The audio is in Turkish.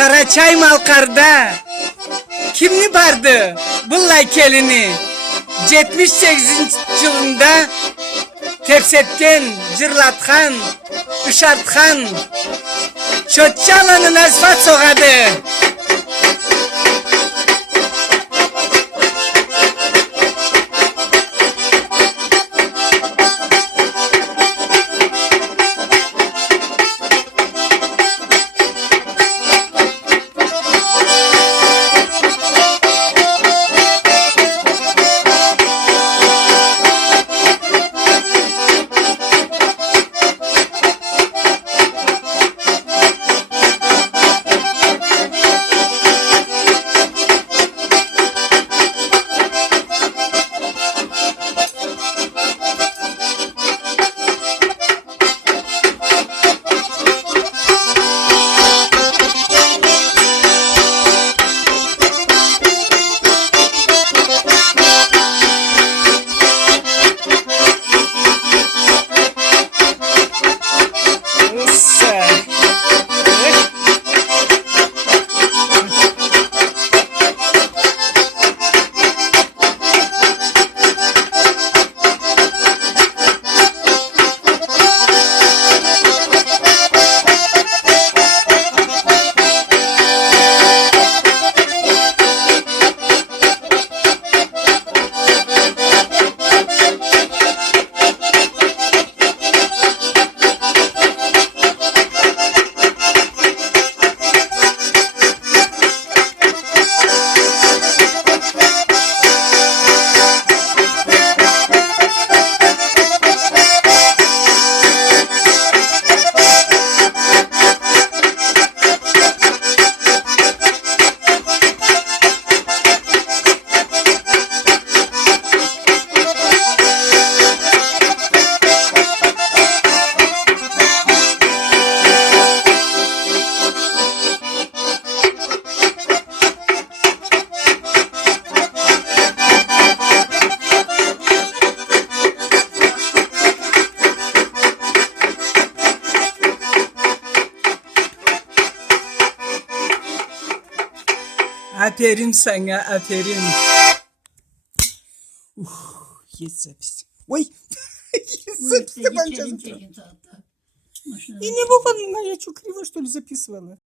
Karaçay Malkar'da kimni bardı bullay kelini 78 yılında tepsetken, cırlatkan, ışartkan, çötçü alanın asfalt soğadı. Aferin sana, aferin. Есть запись. Ой, есть запись. Çekin tahta. И не могу, я что, криво, что ли, записывала?